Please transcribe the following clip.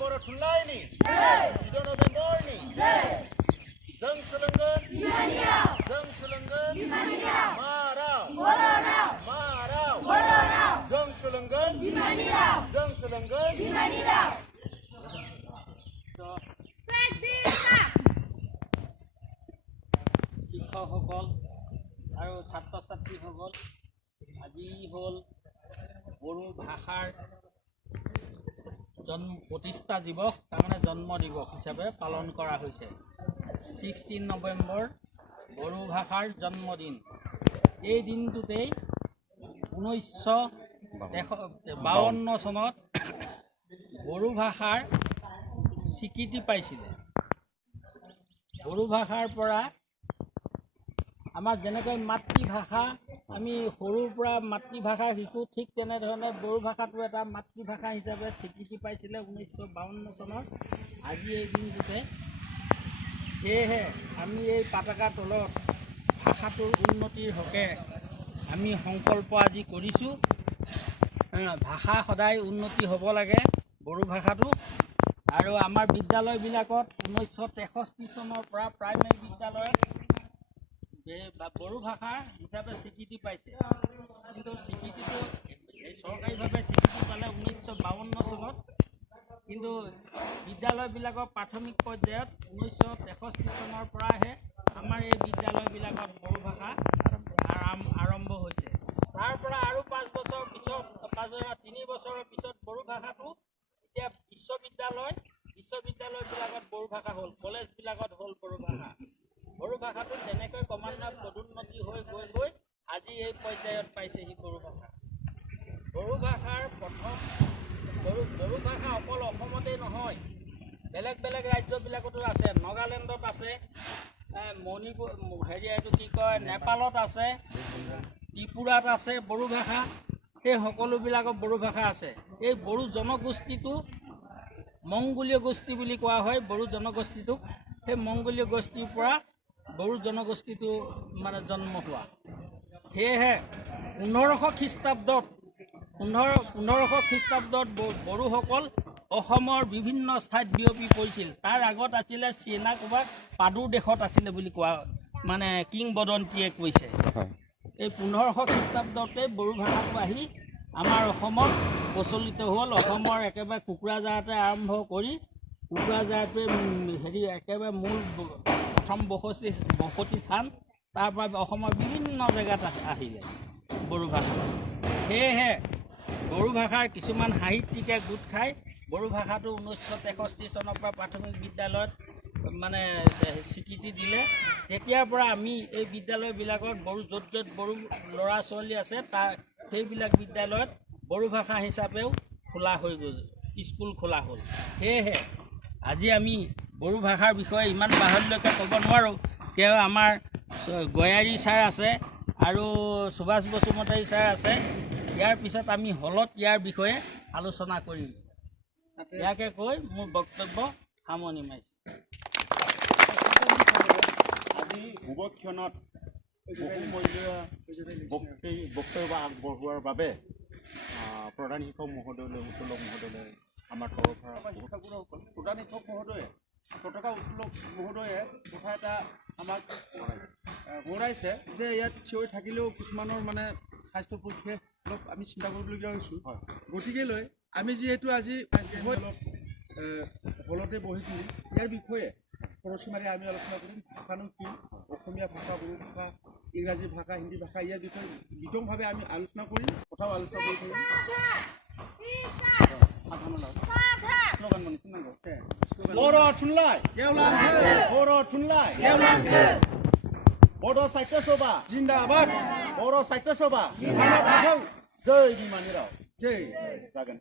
बर' थुनलाइनि 10 नबेम्बरनि जों सोलोंगोन मा राव जों सोलोंगोन শিক্ষকসকল আৰু ছাত্ৰ ছাত্ৰীসকল আজি হ'ল বড়ো ভাষাৰ প্ৰতিষ্ঠা দিৱস তাৰমানে জন্ম দিৱস হিচাপে পালন কৰা হৈছে 16 নৱেম্বৰ বড়ো ভাষাৰ জন্মদিন এই দিনটোতেই 1952 চনত বড়ো ভাষাৰ স্বীকৃতি পাইছিলে বড়ো ভাষাৰ পৰা আমাৰ যেনেকৈ মাতৃভাষা আমি সৰুৰ পৰা মাতৃভাষা শিকো ঠিক তেনেধৰণে বড়ো ভাষাটো এটা মাতৃভাষা হিচাপে স্বীকৃতি পাইছিলে 1952 চনত আজি এই দিনটোতে সেয়েহে আমি এই পতাকাৰ তলত ভাষাটোৰ উন্নতিৰ হকে আমি সংকল্প আজি কৰিছোঁ ভাষা সদায় উন্নতি হ'ব লাগে বড়ো ভাষাটো আৰু আমাৰ বিদ্যালয়বিলাকত 1963 চনৰ পৰা প্ৰাইমেৰী বিদ্যালয়ত বড়ো ভাষা হিচাপে স্বীকৃতি পাইছে কিন্তু স্বীকৃতিটো চৰকাৰীভাৱে স্বীকৃতি পালে 1952 চনত কিন্তু বিদ্যালয়বিলাকৰ প্ৰাথমিক পৰ্যায়ত 1963 চনৰ পৰাহে আমাৰ এই বিদ্যালয়বিলাকত বড়ো ভাষা আৰম্ভ হৈছে তাৰ পৰা আৰু 5 বছৰ পিছত 3 বছৰৰ পিছত বড়ো ভাষাটো এতিয়া বিশ্ববিদ্যালয়বিলাকত বড়ো ভাষা হ'ল কলেজবিলাকত হ'ল বড়ো ভাষাটো তেনেকৈ ক্ৰমান্বয়ে পদোন্নতি হৈ গৈ আজি এই পৰ্যায়ত পাইছেহি বড়ো ভাষাৰ প্ৰথম বড়ো ভাষা অকল অসমতেই নহয় বেলেগ ৰাজ্যবিলাকতো আছে নাগালেণ্ডত আছে মণিপুৰ এইটো কি কয় নেপালত আছে ত্ৰিপুৰাত আছে বড়ো ভাষা এই সকলোবিলাকৰ বড়ো ভাষা আছে এই বড়ো জনগোষ্ঠীটো মংগোলীয় গোষ্ঠী বুলি কোৱা হয় বড়ো জনগোষ্ঠীটোক সেই মংগোলীয় গোষ্ঠীৰ পৰা বড়ো জনগোষ্ঠীটো মানে জন্ম হোৱা সেয়েহে 1500 খ্ৰীষ্টাব্দত বড়োসকল অসমৰ বিভিন্ন ঠাইত বিয়পি পৰিছিল তাৰ আগত আছিলে চীনা ক'ৰবাত পাদুৰ দেশত আছিলে বুলি কোৱা মানে কিংবদন্তীয়ে কৈছে এই 1500 খ্ৰীষ্টাব্দতে বড়ো ভাষাটো আহি আমাৰ অসমত প্ৰচলিত হ'ল অসমৰ একেবাৰে কোকৰাঝাৰতে আৰম্ভ কৰি কোকৰাঝাৰতে একেবাৰে মূল প্ৰথম বসতি স্থান তাৰ পৰা অসমৰ বিভিন্ন জেগাত আহিলে বড়ো ভাষা সেয়েহে বড়ো ভাষাৰ কিছুমান সাহিত্যিকে গোট খাই বড়ো ভাষাটো 1963 চনৰ পৰা প্ৰাথমিক বিদ্যালয়ত মানে স্বীকৃতি দিলে তেতিয়াৰ পৰা আমি এই বিদ্যালয়বিলাকত বড়ো য'ত বড়ো ল'ৰা ছোৱালী আছে তাৰ সেইবিলাক বিদ্যালয়ত বড়ো ভাষা হিচাপেও খোলা হৈ গ'ল স্কুল খোলা হ'ল সেয়েহে আজি আমি বড়ো ভাষাৰ বিষয়ে ইমান বাহুল্যকৈ ক'ব নোৱাৰোঁ তেওঁ আমাৰ গয়াৰী ছাৰ আছে আৰু সুভাষ বসুমতাৰী ছাৰ আছে ইয়াৰ পিছত আমি হলত ইয়াৰ বিষয়ে আলোচনা কৰিম ইয়াকে কৈ মোৰ বক্তব্য সামৰণি মাৰিছোঁ আজি শুভক্ষণত বহুমূল্যীয় বক্তব্য আগবঢ়োৱাৰ বাবে প্ৰধান শিক্ষক মহোদয়লৈ উত্তোলক মহোদয়লৈ আমাৰ তৰফৰ পৰা শিক্ষাগুৰুসকল প্ৰধান শিক্ষক মহোদয়ে পতাকা উত্তোলক মহোদয়ে কথা এটা আমাক সোঁৱৰাইছে যে ইয়াত থিয় থাকিলেও কিছুমানৰ মানে স্বাস্থ্যৰ পক্ষে অলপ আমি চিন্তা কৰিবলগীয়া হৈছোঁ গতিকে লৈ আমি যিহেতু আজি অলপ হলতে বহি কিনি ইয়াৰ বিষয়ে খৰচী মাৰি আমি আলোচনা কৰিম ভাষানো কি অসমীয়া ভাষা বড়ো ভাষা ইংৰাজী ভাষা হিন্দী ভাষা ইয়াৰ বিষয়ে বিতংভাৱে আমি আলোচনা কৰিম কথাও আলোচনা কৰি থাকিম बर' थुनलाइ बड' साहित्य सभा जिन्दाबाद बर' साहित्य सभा जिन्दाबाद जय बिमानि राव जय जागोन